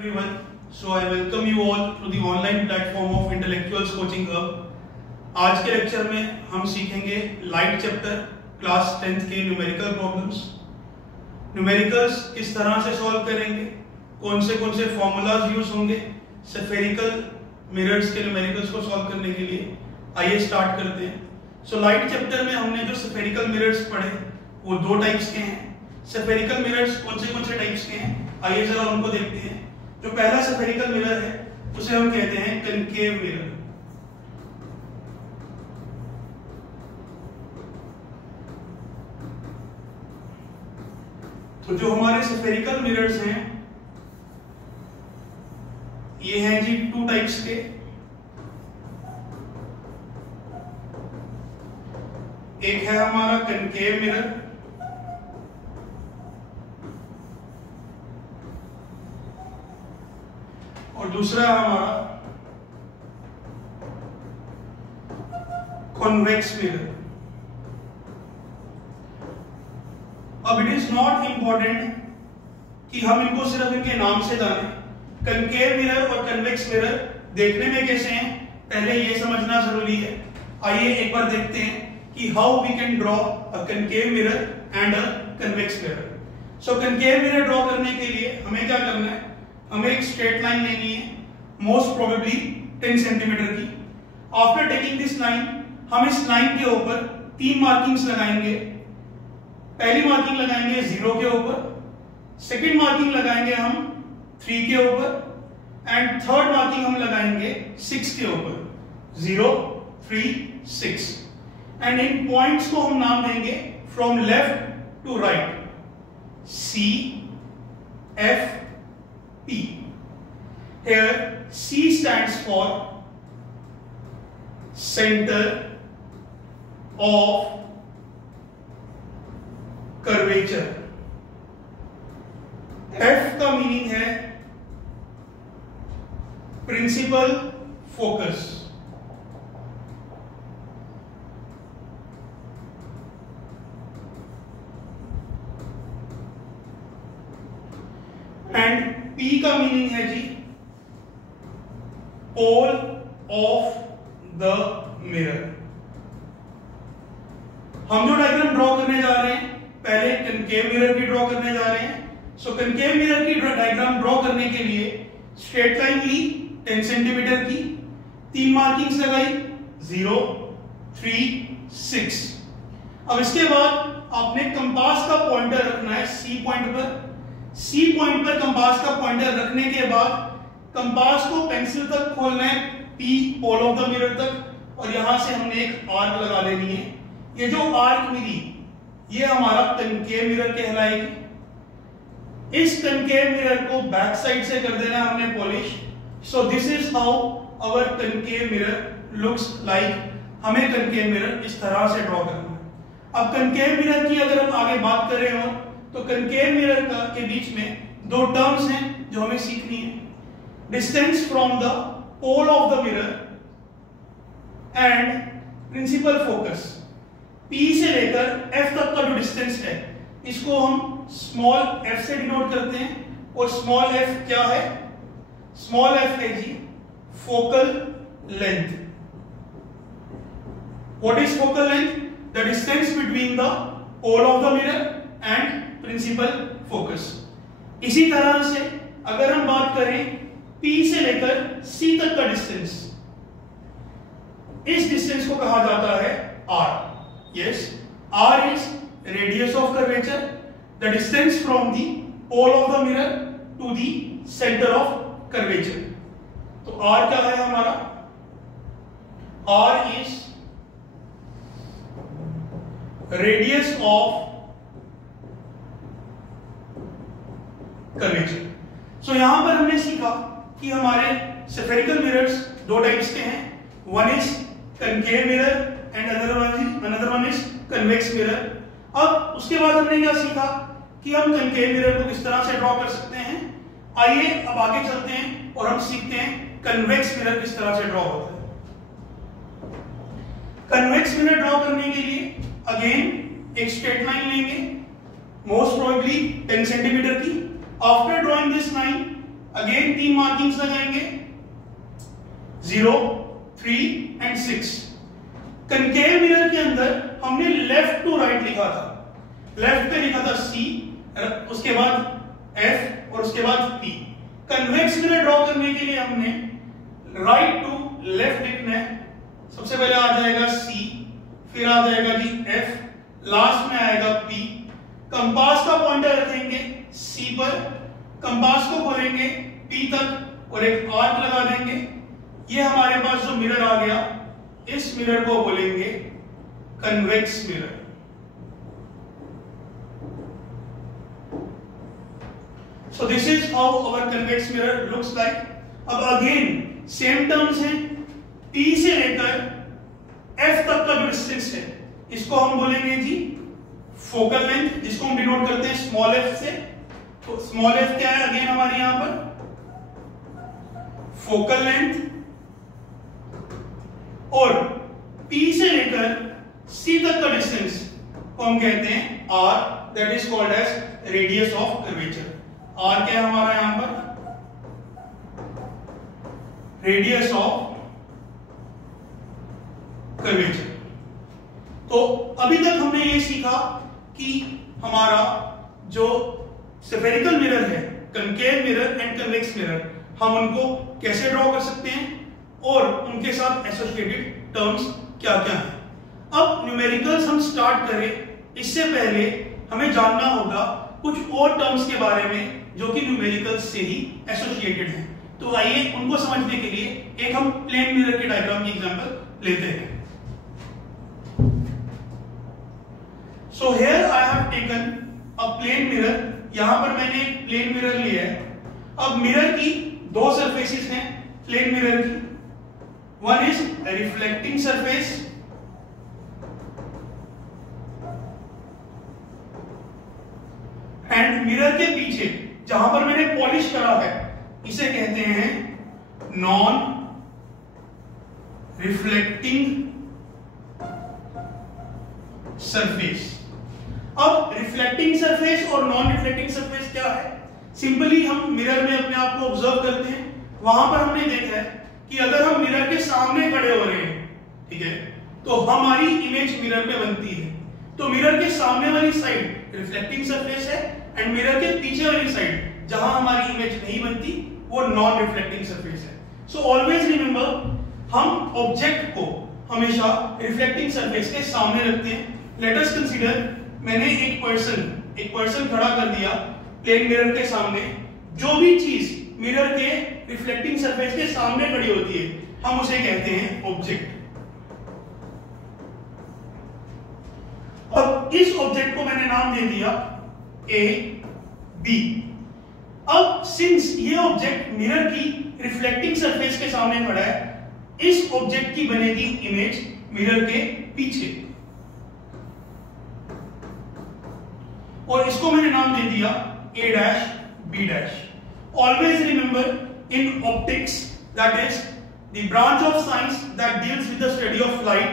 Everyone, so I welcome you all to the online platform of Intellectuals Coaching Hub. आज के lecture में हम सीखेंगे लाइट चैप्टर क्लास 10th के numerical problems. Numericals किस तरह से सॉल्व करेंगे, कौन से फॉर्मूलाज यूज होंगे स्फेरिकल मिरर्स के न्यूमेरिकल्स को सॉल्व करने के लिए। आइए स्टार्ट करते हैं। सो लाइट चैप्टर में हमने जो स्फेरिकल मिरर्स पढ़े वो दो टाइप्स के हैं। स्फेरिकल मिरर्स कौन से टाइप्स के हैं, आइए जरा उनको देखते हैं। जो पहला स्फेरिकल मिरर है उसे हम कहते हैं कनकेव मिरर। तो जो हमारे स्फेरिकल मिरर्स हैं ये हैं जी टू टाइप्स के। एक है हमारा कनकेव मिरर और दूसरा हमारा कॉन्वेक्स मिरर। अब इट इज नॉट इंपॉर्टेंट कि हम इनको सिर्फ इनके नाम से जाने। कनकेव मिरर और कन्वेक्स मिरर देखने में कैसे हैं पहले ये समझना जरूरी है। आइए एक बार देखते हैं कि how we can draw a concave mirror and a convex mirror. So concave mirror draw करने के लिए हमें क्या करना है, हमें एक स्ट्रेट लाइन लेनी है, मोस्ट प्रोबेबली 10 सेंटीमीटर की। आफ्टर टेकिंग दिस लाइन हम इस लाइन के ऊपर तीन मार्किंग्स लगाएंगे। पहली मार्किंग लगाएंगे 0 के ऊपर, सेकंड मार्किंग लगाएंगे हम 3 के ऊपर एंड थर्ड मार्किंग हम लगाएंगे 6 के ऊपर। 0, 3, 6 एंड इन पॉइंट्स को हम नाम देंगे from left to right C, F, P. Here C stands for center of curvature. F का मीनिंग है प्रिंसिपल फोकस एंड P का मीनिंग है जी पोल ऑफ द मिरर। हम जो डायग्राम ड्रॉ करने जा रहे हैं पहले कनकेव मिरर की ड्रॉ करने जा रहे हैं। सो कनकेव मिरर की डायग्राम ड्रॉ करने के लिए स्ट्रेट लाइन ली 10 सेंटीमीटर की, तीन मार्किंग्स लगाई 0, 3, 6। अब इसके बाद आपने कंपास का पॉइंटर रखना है C पॉइंट पर। C पॉइंट पर कंपास का पॉइंटर रखने के बाद कंपास को पेंसिल तक खोलना है P pole of the mirror तक और यहां से हमने एक आर्क लगा देनी है। ये जो आर्क मिली ये हमारा कनकेव मिरर कहलाएगी। इस कनकेव मिरर को बैक साइड से कर देना हमने polish. So this is how our concave mirror looks like. हमें कनकेव मिरर इस तरह से ड्रॉ करना है। अब कनकेव मिरर की अगर हम आगे बात कर रहे हो तो कनकेव मिरर के बीच में दो टर्म्स हैं जो हमें सीखनी है। Distance from the pole of the mirror and principal focus. P से लेकर F तक का जो डिस्टेंस है इसको हम स्मॉल f से डिनोट करते हैं और स्मॉल f क्या है, स्मॉल f है जी focal length. What is focal length? The distance between the pole of the mirror and principal focus. इसी तरह से अगर हम बात करें P से लेकर C तक का डिस्टेंस, इस डिस्टेंस को कहा जाता है R। Yes, R is radius of curvature, the distance from the pole of the mirror to the centre of curvature. तो R क्या है हमारा? R is radius of curvature. So यहां पर हमने सीखा कि हमारे स्फेरिकल मिरर्स दो टाइप्स के हैं। One is concave mirror and another one is convex mirror. अब उसके बाद हमने क्या सीखा कि हम कनकेव मिरर को किस तरह से ड्रॉ कर सकते हैं। आइए अब आगे चलते हैं और हम सीखते हैं कन्वेक्स मिरर किस तरह से ड्रॉ होता है। कन्वेक्स मिरर ड्रॉ करने के लिए अगेन एक स्ट्रेट लाइन लेंगे, मोस्ट प्रोबेबली 10 सेंटीमीटर की। After drawing this line, again 3 markings लगाएंगे, 0, 3 एंड 6। कनकेव मिरर के अंदर हमने लेफ्ट टू राइट लिखा था, लेफ्ट पे लिखा था C, उसके बाद F और उसके बाद P। कन्वेक्स मिरर ड्रॉ करने के लिए हमने राइट टू लेफ्ट लिखना है। सबसे पहले आ जाएगा C, फिर आ जाएगा जी F, लास्ट में आएगा P। कंपास का पॉइंटर रखेंगे C पर, कंपास को खोलेंगे P तक और एक आर्क लगा देंगे। ये हमारे पास जो मिरर आ गया, इस मिरर को बोलेंगे convex mirror. So this is how our convex mirror looks like. अब अगेन सेम टर्म्स हैं, P से लेकर F तक का जो डिस्टेंस है इसको हम बोलेंगे जी फोकल लेंथ, जिसको हम डिनोट करते हैं स्मॉल f से। तो स्मॉल f क्या है अगेन हमारे यहां पर फोकल लेंथ, और P से लेकर C तक का डिस्टेंस को हम कहते हैं R, that is called as radius of curvature. R क्या है हमारा यहां पर, रेडियस ऑफ कर्वेचर। तो अभी तक हमने ये सीखा कि हमारा जो स्फेरिकल मिरर है, concave mirror and convex mirror, हम उनको कैसे ड्रॉ कर सकते हैं और उनके साथ एसोसिएटेड टर्म्स क्या क्या हैं। अब न्यूमेरिकल्स हम स्टार्ट करें, इससे पहले हमें जानना होगा कुछ और टर्म्स के बारे में जो कि न्यूमेरिकल्स से ही एसोसिएटेड हैं। तो आइए उनको समझने के लिए एक हम प्लेन मिरर के डायग्राम की एग्जांपल लेते हैं। So here I have taken a plane mirror. यहां पर मैंने एक प्लेन मिरर लिया है। अब मिरर की दो सरफेसेस हैं प्लेन मिरर की, one is reflecting surface and mirror के पीछे जहां पर मैंने पॉलिश करा है इसे कहते हैं नॉन रिफ्लेक्टिंग सरफेस। अब रिफ्लेक्टिंग सरफेस और नॉन रिफ्लेक्टिंग सरफेस क्या है? सिंपली हम मिरर में अपने आप को ऑब्जर्व करते हैं, वहां पर हमने देखा है कि अगर हम मिरर के सामने खड़े हो रहे हैं, ठीक है, तो हमारी इमेज मिरर में बनती है। तो मिरर के सामने वाली साइड रिफ्लेक्टिंग सरफेस है एंड मिरर के पीछे वाली साइड जहां हमारी इमेज नहीं बनती वो नॉन रिफ्लेक्टिंग सरफेस है। सो ऑलवेज रिमेंबर, हम ऑब्जेक्ट को हमेशा रिफ्लेक्टिंग सरफेस के सामने रखते हैं। लेट अस कंसीडर, मैंने एक पर्सन खड़ा कर दिया प्लेन मिरर के सामने। जो भी चीज मिरर के रिफ्लेक्टिंग सरफेस के सामने खड़ी होती है हम उसे कहते हैं ऑब्जेक्ट। अब इस ऑब्जेक्ट को मैंने नाम दे दिया ए बी। अब सिंस ये ऑब्जेक्ट मिरर की रिफ्लेक्टिंग सरफेस के सामने खड़ा है, इस ऑब्जेक्ट की बनेगी इमेज मिरर के पीछे, और इसको मैंने नाम दे दिया A dash B dash. Always remember, in optics, that is the branch of science that deals with the study of light,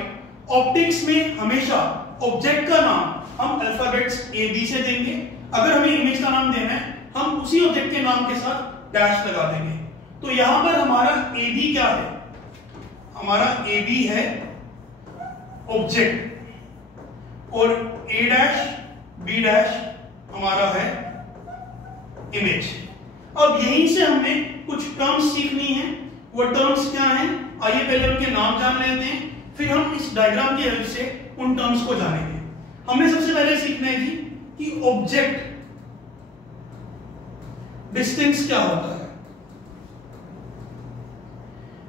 optics में हमेशा ऑब्जेक्ट का नाम हम अल्फाबेट्स ए बी से देंगे। अगर हमें इमेज का नाम देना है हम उसी ऑब्जेक्ट के नाम के साथ डैश लगा देंगे। तो यहां पर हमारा ए बी क्या है? हमारा ए बी है ऑब्जेक्ट और ए डैश बी डैश हमारा है इमेज। अब यहीं से हमने कुछ टर्म्स सीखनी है। वो टर्म्स क्या हैं? आइए पहले उनके नाम जान लेते हैं, फिर हम इस डायग्राम की हेल्प से उन टर्म्स को जानेंगे। हमने सबसे पहले सीखना है जी कि ऑब्जेक्ट डिस्टेंस क्या होता है।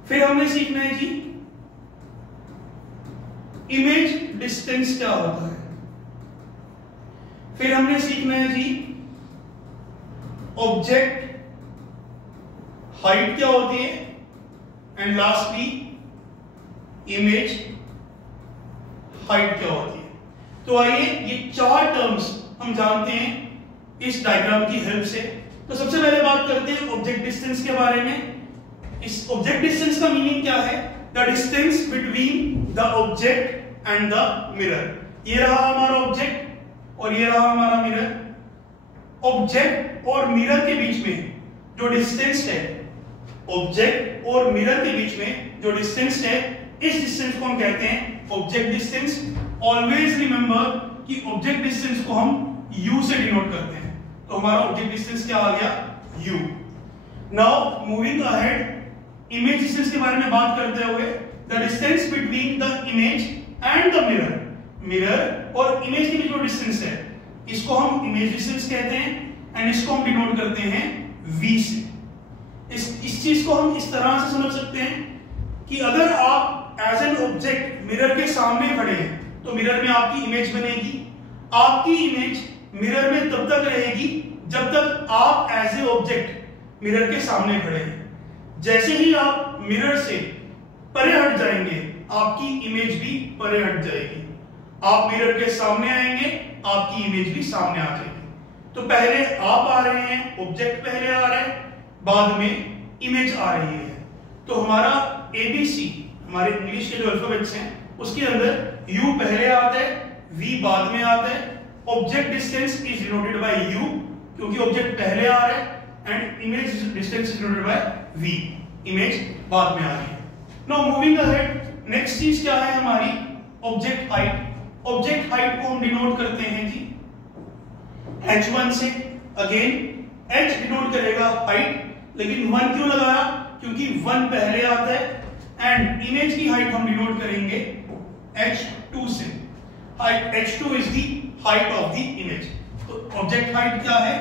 फिर हमने सीखना है जी इमेज डिस्टेंस क्या होता है। फिर हमने सीखना है जी ऑब्जेक्ट हाइट क्या होती है, एंड लास्टली इमेज हाइट क्या होती है। तो आइए ये चार टर्म्स हम जानते हैं इस डायग्राम की हेल्प से। तो सबसे पहले बात करते हैं ऑब्जेक्ट डिस्टेंस के बारे में। इस ऑब्जेक्ट डिस्टेंस का मीनिंग क्या है? The distance between the object and the mirror. ये रहा हमारा ऑब्जेक्ट और ये रहा हमारा मिरर। ऑब्जेक्ट और मिरर के बीच में जो डिस्टेंस है ऑब्जेक्ट और मिरर के बीच में, जो डिस्टेंस है, इस डिस्टेंस को हम कहते हैं ऑब्जेक्ट डिस्टेंस। ऑलवेज रिमेंबर कि ऑब्जेक्ट डिस्टेंस को हम u से डिनोट करते हैं। तो हमारा ऑब्जेक्ट डिस्टेंस क्या आ गया? u। Now moving ahead, image distance के बारे में बात करते हुए, the distance between the image and the mirror, mirror और इमेज के बीच जो डिस्टेंस है इसको हम इमेज डिस्टेंस कहते हैं एंड इसको हम डिनोट करते हैं v से। इस चीज को हम इस तरह से समझ सकते हैं कि अगर आप एज एन ऑब्जेक्ट मिरर के सामने खड़े हैं तो मिरर में आपकी इमेज बनेगी। आपकी इमेज मिरर में तब तक रहेगी जब तक आप एज ए ऑब्जेक्ट मिरर के सामने खड़े हैं। जैसे ही आप मिरर से परे हट जाएंगे आपकी इमेज भी परे हट जाएगी। आप मिरर के सामने आएंगे आपकी इमेज भी सामने आ जाएगी। तो पहले आप आ रहे हैं, ऑब्जेक्ट पहले आ रहा है, बाद में इमेज आ रही है। तो हमारा ABC, हमारे इंग्लिश के जो अल्फाबेट्स हैं उसके अंदर U पहले आता है, V बाद में आता है। Object distance is denoted by U क्योंकि ऑब्जेक्ट पहले आ रहा है, and image distance is denoted by V, image बाद में आ रही है। नाउ मूविंग अहेड, नेक्स्ट चीज क्या है हमारी? Object height. ऑब्जेक्ट हाइट को हम डिनोट करते हैं जी h1 से। अगेन h डिनोट करेगा हाइट, लेकिन 1 क्यों लगाया? क्योंकि 1 पहले आता है, एंड इमेज की हाइट हम डिनोट करेंगे h2 से। Height h2 is the height of the image. तो ऑब्जेक्ट हाइट क्या है?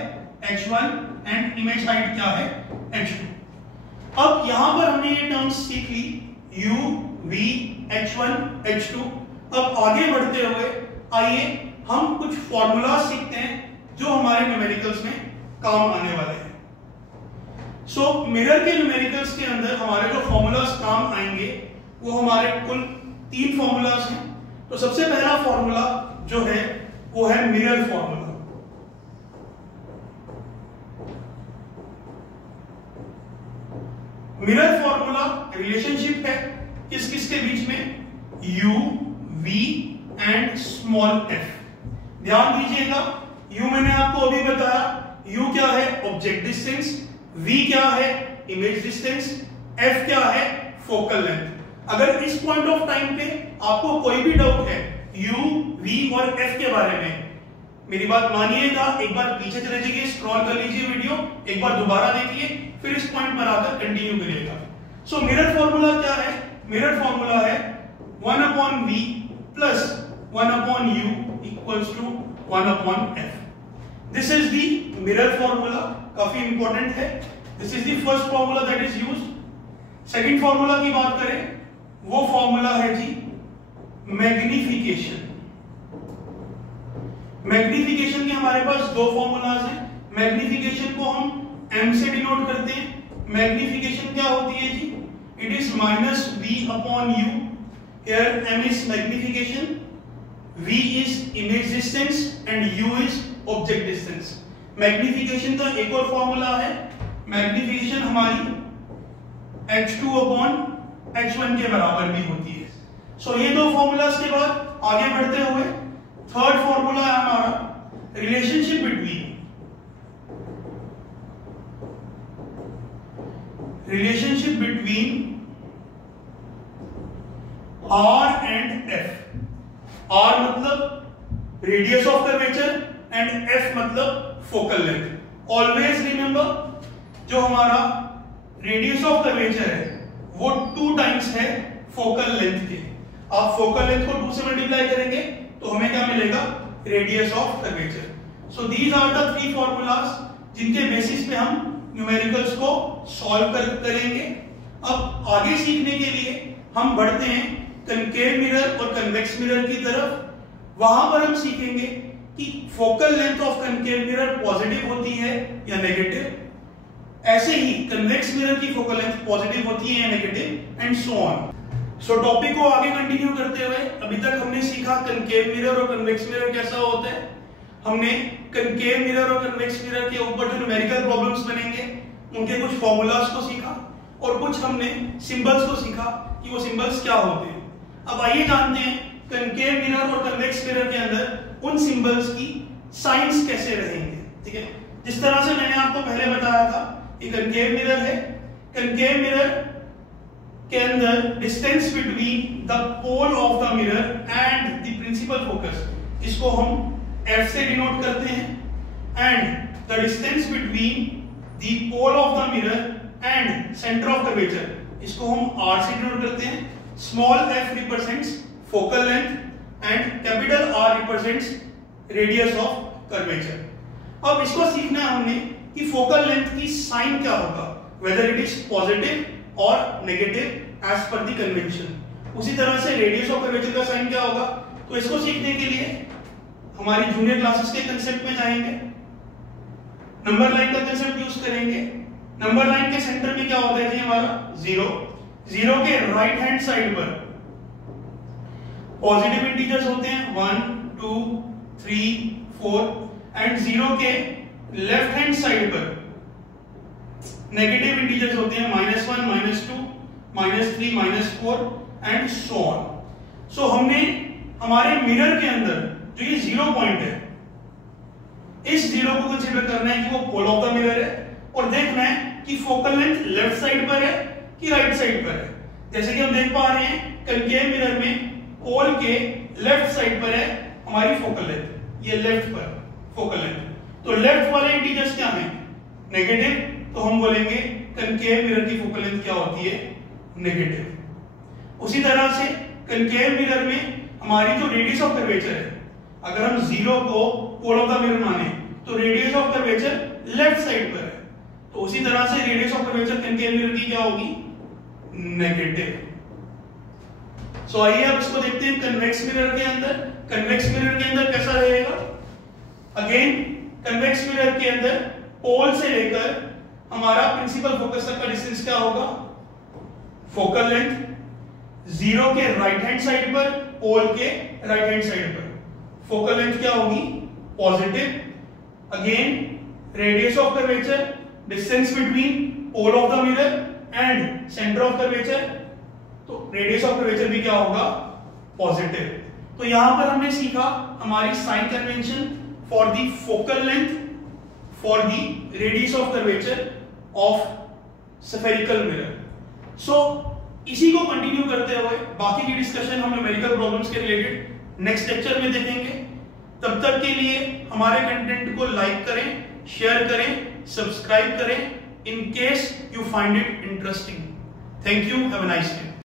h1 एंड इमेज हाइट क्या है? h2। अब यहां पर हमने ये टर्म्स सीख ली, u, v, h1, h2। अब आगे बढ़ते हुए आइए हम कुछ फॉर्मूला सीखते हैं जो हमारे न्यूमेरिकल्स में काम आने वाले हैं। सो मिरर के न्यूमेरिकल्स के अंदर हमारे जो फॉर्मूलाज काम आएंगे वो हमारे कुल 3 फॉर्मूलाज हैं। तो सबसे पहला फॉर्मूला जो है वो है mirror formula. Mirror formula relationship है किस किस के बीच में? u, v and small f। ध्यान दीजिएगा, u मैंने आपको अभी बताया, u क्या है? ऑब्जेक्ट डिस्टेंस, v क्या है? इमेज डिस्टेंस, f क्या है? Focal length. अगर इस पॉइंट ऑफ टाइम पे आपको कोई भी डाउट है u, v और f के बारे में, मेरी बात मानिएगा, एक बार पीछे चले जाइए, स्क्रॉल कर लीजिए वीडियो, एक बार दोबारा देखिए, फिर इस पॉइंट पर आकर कंटिन्यू करिएगा। सो मिरर फॉर्मूला क्या है? मिरर फॉर्मूला है 1/v plus 1/u equals to 1/f। This is the mirror formula, काफी इंपॉर्टेंट है। This is the first formula that is used. Second formula की बात करें, वो फॉर्मूला है जी मैग्निफिकेशन। मैग्निफिकेशन के हमारे पास 2 फॉर्मूलाज हैं। मैग्निफिकेशन को हम m से डिनोट करते हैं। मैग्निफिकेशन क्या होती है जी? It is -v/u। Here m is magnification, v is image distance and u is object distance. Magnification का एक और फॉर्मूला है, मैग्निफिकेशन हमारी h2/h1 के बराबर भी होती है। सो ये 2 फॉर्मूलाज के बाद आगे बढ़ते हुए थर्ड फॉर्मूला है हमारा relationship between r and f। r मतलब radius of curvature and f मतलब फोकल लेंथ। ऑलवेज रिमेंबर, जो हमारा रेडियस ऑफ कर्वेचर है वो 2 टाइम्स है फोकल लेंथ के। आप फोकल लेंथ को 2 से मल्टीप्लाई करेंगे तो हमें क्या मिलेगा? Radius of curvature. So these are the 3 formulas जिनके बेसिस पे हम न्यूमेरिकल्स को सॉल्व करेंगे। अब आगे सीखने के लिए हम बढ़ते हैं कनकेव मिरर और कन्वेक्स मिरर की तरफ। वहां पर हम सीखेंगे कि focal length of concave mirror positive होती है या नेगेटिव, ऐसे ही कन्वेक्स मिरर की फोकल लेंथ पॉजिटिव होती है या negative, and so on. So topic को आगे कंटिन्यू करते हुए अभी तक हमने सीखा कनकेव मिरर और कन्वेक्स मिरर कैसा होता है। हमने कनकेव मिरर और कन्वेक्स मिरर के ऊपर जो न्यूमेरिकल प्रॉब्लम्स बनेंगे उनके कुछ फॉर्मूलाज को सीखा और कुछ हमने सिंबल्स को सीखा कि वो सिंबल्स क्या होते हैं। अब आइए जानते हैं कनकेव मिरर और कन्वेक्स मिरर के अंदर उन सिंबल्स की साइंस कैसे रहेंगे। ठीक है, जिस तरह से मैंने आपको पहले बताया था ये कनकेव मिरर है। कनकेव मिरर के अंदर distance between the pole of the mirror and the principal focus, इसको हम F से डिनोट करते हैं, and the distance between the pole of the mirror and centre of curvature, इसको हम R से डिनोट करते हैं। Small f represents focal length and capital R represents radius of curvature. अब इसको सीखना है हमने कि फोकल लेंथ की साइन क्या होगा, वेदर इट इज पॉजिटिव और negative as per the convention. उसी तरह से रेडियस ऑफ कर्वेचर का साइन क्या होगा, तो इसको सीखने के लिए हमारी जूनियर क्लासेस के कंसेप्ट में जाएंगे, नंबर लाइन का कंसेप्ट यूज करेंगे। नंबर लाइन के सेंटर में क्या होता है जी हमारा जीरो। जीरो के राइट हैंड साइड पर पॉजिटिव इंटीजर्स होते हैं 1 2 3 4 एंड जीरो के लेफ्ट हैंड साइड पर नेगेटिव इंटीजर्स होते हैं -1 -2 -3 -4 एंड सो ऑन। सो हमने हमारे मिरर के अंदर जो ये जीरो पॉइंट है, इस जीरो को कंसीडर करना है कि वो पोल ऑफ द मिरर है, और देखना है कि फोकल लेंथ लेफ्ट साइड पर है कि राइट साइड पर है। जैसे कि हम देख पा रहे हैं कनकेव मिरर में पोल के लेफ्ट साइड पर है हमारी फोकल लेंथ, ये लेफ्ट पर फोकल लेंथ। तो लेफ्ट वाले इंटीजर्स क्या हैं, नेगेटिव, तो हम बोलेंगे कनकेव मिरर की फोकल लेंथ क्या होती है, नेगेटिव। उसी तरह से कनकेव मिरर में हमारी जो रेडियस ऑफ कर्वेचर है, अगर हम जीरो को पोल ऑफ द मिरर माने तो radius of curvature left side पर है, तो उसी तरह से radius of curvature concave mirror की क्या होगी, नेगेटिव। सो आइए अब इसको देखते हैं कन्वेक्स मिरर के अंदर। कन्वेक्स मिरर के अंदर कैसा रहेगा, अगेन कन्वेक्स मिरर के अंदर पोल से लेकर हमारा प्रिंसिपल फोकस तक का डिस्टेंस क्या होगा, फोकल लेंथ। जीरो के राइट हैंड साइड पर, पोल के राइट हैंड साइड पर फोकल लेंथ क्या होगी, positive. Again radius of curvature, distance between pole of the mirror and centre of curvature, तो रेडियस ऑफ कर्वेचर भी क्या होगा, पॉजिटिव। तो यहां पर हमने सीखा हमारी sign convention for the focal length for the radius of curvature of spherical mirror. So इसी को कंटिन्यू करते हुए बाकी की डिस्कशन हम न्यूमेरिकल प्रॉब्लम्स के रिलेटेड नेक्स्ट लेक्चर में देखेंगे। तब तक के लिए हमारे कंटेंट को लाइक करें, शेयर करें, सब्सक्राइब करें in case you find it interesting. Thank you, have a nice day.